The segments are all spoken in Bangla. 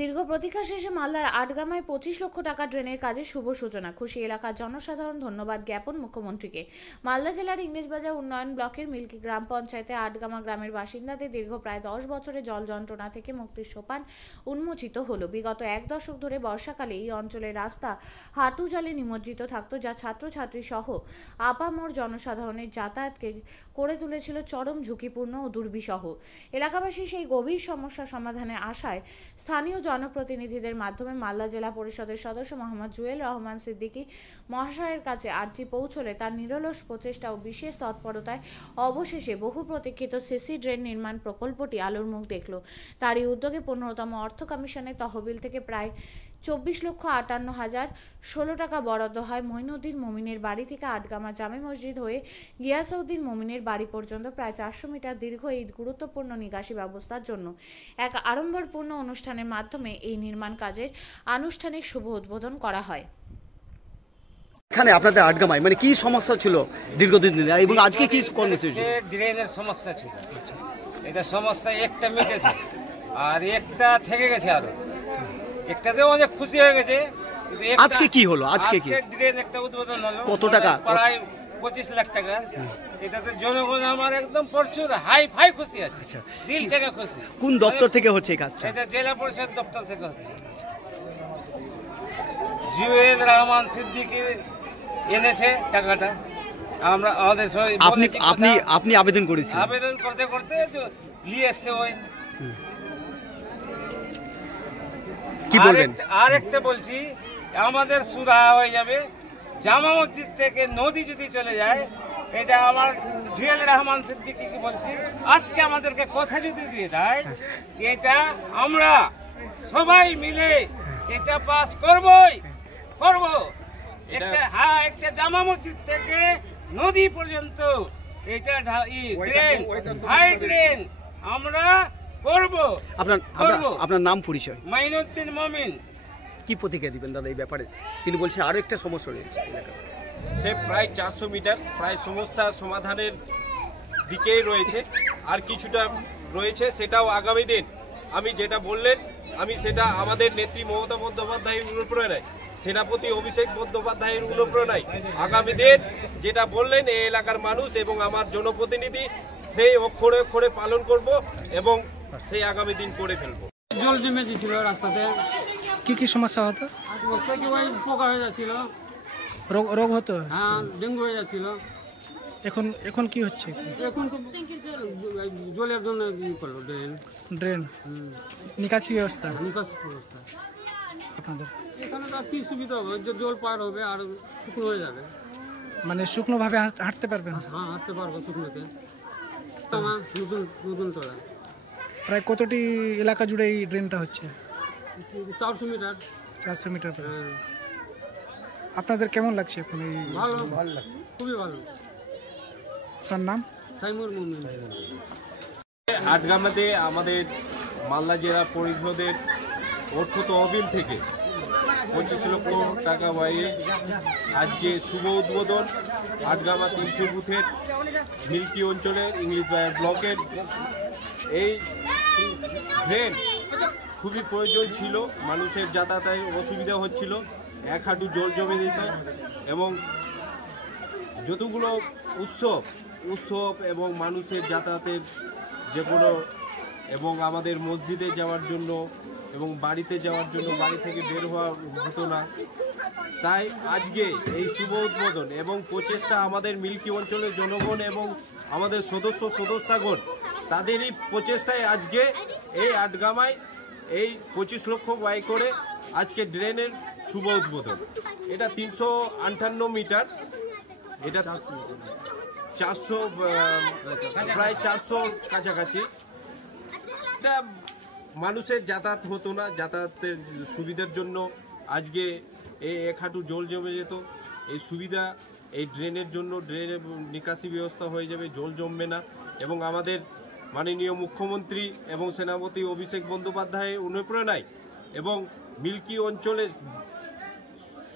দীর্ঘ প্রতীক্ষা শেষে মালদার আটগামায় 25 লক্ষ টাকা ড্রেনের কাজে শুভ সূচনা। খুশি এলাকার জনসাধারণ, ধন্যবাদ জ্ঞাপন মুখ্যমন্ত্রীকে। মালদা জেলার ইংরেজবাজার উন্নয়ন ব্লকের মিল্কি গ্রাম পঞ্চায়েতে আটগামা গ্রামের বাসিন্দাদের দীর্ঘ প্রায় 10 বছরে জল যন্ত্রণা থেকে মুক্তির সোপান উন্মোচিত হলো। বিগত এক দশক ধরে বর্ষাকালে এই অঞ্চলের রাস্তা হাঁটু জলে নিমজ্জিত থাকত, যা ছাত্রছাত্রী সহ আপামর জনসাধারণের যাতায়াতকে করে তুলেছিল চরম ঝুঁকিপূর্ণ ও দুর্বিষহ। এলাকাবাসী সেই গভীর সমস্যা সমাধানে আশায় স্থানীয় জনপ্রতিনিধিদের মাধ্যমে মালদা জেলা পরিষদের সদস্য মোহাম্মদ জুয়েল রহমান সিদ্দিকী মহাশয়ের কাছে আর্জি পৌঁছলে তার নিরলস প্রচেষ্টা ও বিশেষ তৎপরতায় অবশেষে বহু প্রতীক্ষিত সিসি ড্রেন নির্মাণ প্রকল্পটি আলোর মুখ দেখল। তারই উদ্যোগে 15তম অর্থ কমিশনের তহবিল থেকে প্রায় 24,58,16 টাকা বরাদ্দ হয় মঈনুদ্দিন মমিনের বাড়ি থেকে আটগামা জামে মসজিদ হয়ে গিয়াসউদ্দিন মমিনের বাড়ি পর্যন্ত প্রায় 400 মিটার দীর্ঘ এই গুরুত্বপূর্ণ নিকাশি ব্যবস্থার জন্য। এক আড়ম্বরপূর্ণ অনুষ্ঠানের মাধ্যমে এই নির্মাণ কাজের আনুষ্ঠানিক শুভ উদ্বোধন করা হয়। এখানে আপনাদের আটগামায় মানে কি সমস্যা ছিল দীর্ঘদিন ধরে এবং আজকে কি কর্মসূচি? ড্রেনের সমস্যা ছিল। এটা সমস্যা একটা মিটেছে আর একটা থেকে গেছে, আরো একটাতেও অনেক খুশি হয়ে গেছে। আজকে কি হলো? আজকে কি ড্রেন একটা উদ্বোধন হলো। কত টাকা? প্রায় 25 লাখ টাকা। এটাতে জনগণ আমার একদম প্রচুর হাই ফাই খুশি আছে। আচ্ছা, দিল থেকে খুশি। কোন দপ্তর থেকে হচ্ছে এই কাজটা? এটা জেলা পরিষদ দপ্তর থেকে হচ্ছে। জুয়েল রহমান সিদ্দিকী এনেছে টাকাটা। আমরা আমাদের আপনি আবেদন করেছেন? আবেদন করতে করতে নিয়ে এসছে ওই। কি বলবেন? আর একটা বলছি, আমাদের সুরা হয়ে যাবে। জামা মসজিদ থেকে নদী যদি চলে যায়, এটা আমার জুয়েল রহমান সিদ্দিকীকে বলছি, আজকে আমাদেরকে কথা যদি দিয়ে দেয়, এটা আমরা সবাই মিলে এটা পাস করবই করব। একটা জামা মসজিদ থেকে নদী পর্যন্ত এটা হাই ড্রেন আমরা করব। আপনার নাম পরিচয়? মঈনুদ্দিন মমিন। কি প্রতিক্রিয়া দিবেন দাদা এই ব্যাপারে? তিনি বলছেন আরো একটা সমস্যা রয়েছে এলাকায়। সে প্রায় 400 মিটার প্রায় সমস্যা সমাধানের দিকেই রয়েছে, আর কিছুটা রয়েছে, সেটাও আগামী দিন আমি যেটা বললেন আমি সেটা আমাদের নেত্রী মমতা বন্দ্যোপাধ্যায়ের অনুপ্রেরণায়, সেনাপতি অভিষেক বন্দ্যোপাধ্যায়ের অনুপ্রেরণায় আগামী দিন যেটা বললেন এই এলাকার মানুষ এবং আমার জনপ্রতিনিধি সেই অক্ষরে অক্ষরে পালন করব এবং সেই আগামী দিন করে ফেলবো। জল জমে দিয়েছিল রাস্তাতে। কি সমস্যা হতো? সমস্যা কি ওই পোকা হয়ে যাচ্ছিল, রোগ হতো? হ্যাঁ, ডেঙ্গু হয়ে যাচ্ছিল। এখন কি হচ্ছে? এখন তো জলের জন্য করলো ড্রেন নিকাশি ব্যবস্থা। আপনাদের এখানে তো কি সুবিধা হবে? যে জল পার হবে আর শুকনো হয়ে যাবে। মানে শুকনো ভাবে হাঁটতে পারবেন? হ্যাঁ, হাঁটতে পারবো শুকনোতে। নতুন তোলা। প্রায় কতটি এলাকা জুড়ে এই ড্রেনটা হচ্ছে? 400 মিটার। 400 মিটার। আপনাদের কেমন লাগছে এখন? ভালো লাগছে, খুবই ভালো। আপনার নাম? সাইমুর মুমিন। আটগামাতে আমাদের মালদা জেলা পরিষদের অর্থ তহবিল থেকে 25 লক্ষ টাকা ব্যয়ে আজকে শুভ উদ্বোধন আটগামা 300 বুথের মিল্কি অঞ্চলের ইংরেজবাজার ব্লকের। এই ড্রেন খুবই প্রয়োজন ছিল, মানুষের যাতায়াতের অসুবিধা হচ্ছিল, এক হাঁটু জল জমে যেত এবং যতগুলো উৎসব এবং মানুষের যাতায়াতের যে কোনো এবং আমাদের মসজিদে যাওয়ার জন্য এবং বাড়িতে যাওয়ার জন্য বাড়ি থেকে বের হওয়া হতো না। তাই আজকে এই শুভ উদ্বোধন এবং প্রচেষ্টা আমাদের মিল্কি অঞ্চলের জনগণ এবং আমাদের সদস্যগণ তাদেরই প্রচেষ্টায় আজকে এই আটগামায় এই 25 লক্ষ ব্যয় করে আজকে ড্রেনের শুভ উদ্বোধন। এটা 358 মিটার, এটা 400 প্রায় 400 কাছাকাছি। এটা মানুষের যাতায়াত হতো না, যাতায়াতের সুবিধার জন্য আজকে এই এক হাঁটু জল জমে যেত। এই সুবিধা এই ড্রেনের জন্য ড্রেনের নিকাশি ব্যবস্থা হয়ে যাবে, জল জমবে না এবং আমাদের মাননীয় মুখ্যমন্ত্রী এবং সেনাপতি অভিষেক বন্দ্যোপাধ্যায়ের অনুপ্রেরণায় এবং মিল্কি অঞ্চলের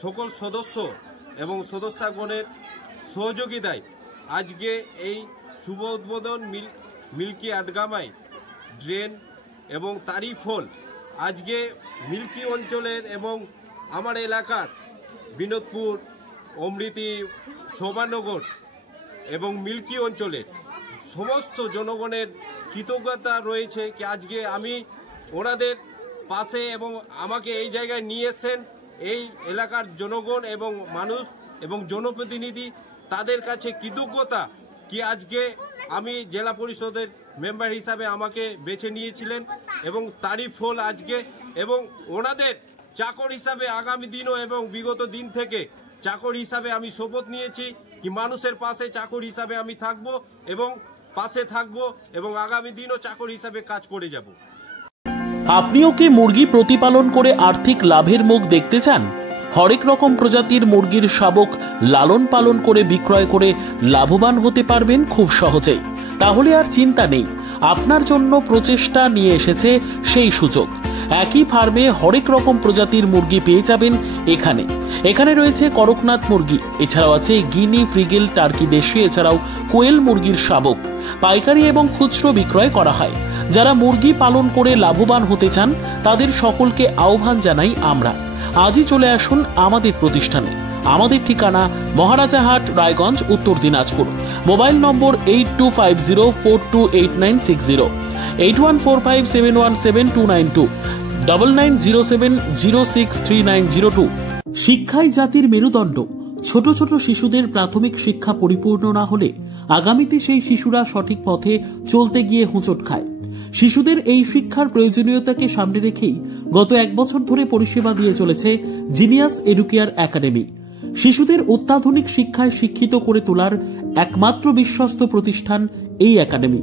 সকল সদস্য এবং সদস্যগণের সহযোগিতায় আজকে এই শুভ উদ্বোধন মিল্কি আটগামায় ড্রেন এবং তারই ফল আজকে মিল্কি অঞ্চলের এবং আমার এলাকার বিনোদপুর, অমৃতি, শোভানগর এবং মিল্কি অঞ্চলের সমস্ত জনগণের কৃতজ্ঞতা রয়েছে কি আজকে আমি ওনাদের পাশে এবং আমাকে এই জায়গায় নিয়ে এসেছেন। এই এলাকার জনগণ এবং মানুষ এবং জনপ্রতিনিধি তাদের কাছে কৃতজ্ঞতা কি আজকে আমি জেলা পরিষদের মেম্বার হিসাবে আমাকে বেছে নিয়েছিলেন এবং তারই ফল আজকে এবং ওনাদের চাকর হিসাবে আগামী দিনও এবং বিগত দিন থেকে চাকর হিসাবে আমি শপথ নিয়েছি কি মানুষের পাশে চাকর হিসাবে আমি থাকব এবং পাশে থাকব এবং আগামী দিনও চাকর হিসাবে কাজ করে যাব। আপনিও কি মুরগি প্রতিপালন করে আর্থিক লাভের মুখ দেখতে চান? হরেক রকম প্রজাতির মুরগির শাবক লালন পালন করে বিক্রয় করে লাভবান হতে পারবেন খুব সহজেই। তাহলে আর চিন্তা নেই, আপনার জন্য প্রচেষ্টা নিয়ে এসেছে সেই সুযোগ। একই ফার্মে হরেক রকম প্রজাতির মুরগি পেয়ে যাবেন এখানে। এখানে রয়েছে করকনাথ মুরগি, এছাড়াও আছে গিনি, ফ্রিগেল, টার্কি দেশি, এছাড়াও কোয়েল মুরগির শাবক। পাইকারি এবং খুচরো বিক্রয় করা হয়। যারা মুরগি পালন করে লাভবান হতে চান তাদের সকলকে আহ্বান জানাই আমরা। আজই চলে আসুন আমাদের প্রতিষ্ঠানে। আমাদের ঠিকানা মহারাজাহাট, রায়গঞ্জ, উত্তর দিনাজপুর। মোবাইল নম্বর 8250428960, 8145717292, 9907063902। শিক্ষাই জাতির মেরুদণ্ড। ছোট ছোট শিশুদের প্রাথমিক শিক্ষা পরিপূর্ণ না হলে আগামীতে সেই শিশুরা সঠিক পথে চলতে গিয়ে হোঁচট খায়। শিশুদের এই শিক্ষার প্রয়োজনীয়তাকে সামনে রেখেই গত 1 বছর ধরে পরিষেবা দিয়ে চলেছে জিনিয়াস এডুকেয়ার একাডেমি। শিশুদের অত্যাধুনিক শিক্ষায় শিক্ষিত করে তোলার একমাত্র বিশ্বস্ত প্রতিষ্ঠান এই একাডেমি।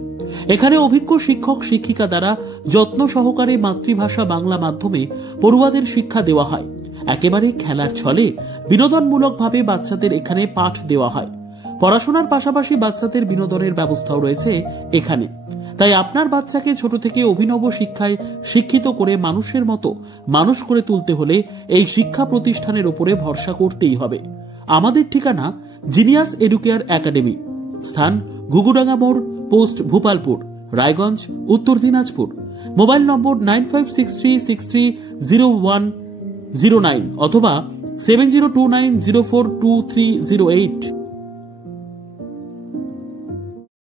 এখানে অভিজ্ঞ শিক্ষক শিক্ষিকা দ্বারা যত্ন সহকারে মাতৃভাষা বাংলা মাধ্যমে পড়ুয়াদের শিক্ষা দেওয়া হয়। একেবারে খেলার ছলে বিনোদনমূলকভাবে বাচ্চাদের এখানে পাঠ দেওয়া হয়। পড়াশোনার পাশাপাশি বাচ্চাদের বিনোদনের ব্যবস্থাও রয়েছে এখানে। তাই আপনার বাচ্চাকে ছোট থেকে অভিনব শিক্ষায় শিক্ষিত করে মানুষের মতো মানুষ করে তুলতে হলে এই শিক্ষা প্রতিষ্ঠানের উপরে ভরসা করতেই হবে। আমাদের ঠিকানা জিনিয়াস এডুকেয়ার একাডেমি, স্থান ঘুঘুডাঙ্গা মোড়, পোস্ট ভূপালপুর, রায়গঞ্জ, উত্তর দিনাজপুর। মোবাইল নম্বর 9563630109 অথবা 7029042308।